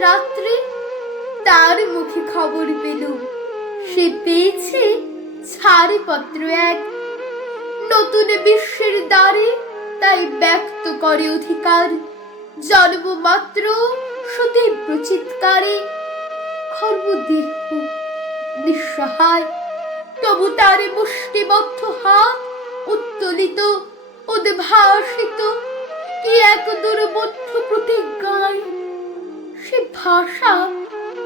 রাত্রে। তার মুখে খবর পেলুম। সে পেয়েছে ছাড়পত্র এক। নতুন বিশ্বের দ্বারে তাই ব্যক্ত করে অধিকার। জন্ম মাত্র সুতীব্র চিৎকারে খর্বদেহ নিঃসহায়। তবু তার মুষ্টিবদ্ধ হাত উত্তোলিত, উদ্ভাসিত। কি এক দুর্বোধ্য প্রতিজ্ঞায়? সে ভাষা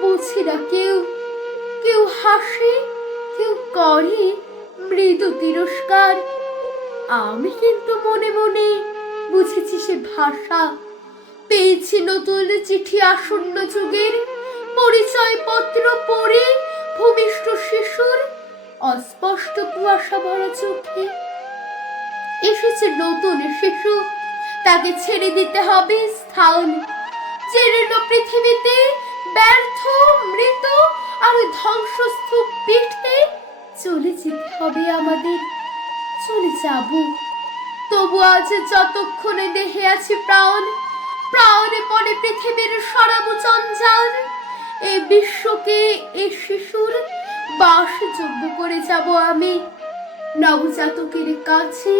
বুঝি না কেউ। কেউ হাসে, কেউ করে মৃদু তিরস্কার। আমি কিন্তু মনে মনে বুঝেছি সে ভাষা। পেয়েছি নতুন চিঠি আসন্ন যুগের পরিচয় পত্র পড়ে ভূমিষ্ঠ শিশুর অস্পষ্ট কুয়াশা ভরা চোখে। এসেছে নতুন শিশু তাকে ছেড়ে দিতে হবে স্থান জীর্ণ পৃথিবীতে ব্যর্থ, মৃত আর ধ্বংসস্তূপ পিঠে চলে যেতে হবে আমাদের। চলে যাব। তবু আজ যতক্ষণে দেহে আছে প্রাণ, প্রাণে পড়ে পৃথিবীর সরাবু চঞ্চাল। এই বিশ্বকে এই শিশুর বাসযোগ্য করে যাব আমি। নবজাতকের কাছে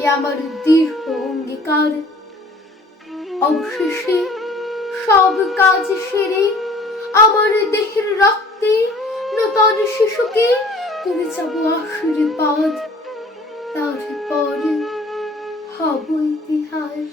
এ আমার দীর্ঘ অঙ্গীকার। অবশেষে সব কাজ সেরে আমার দেহের রক্তে নতুন শিশুকে করে যাব আশীর্বাদ। তারপরে হব ইতিহাস।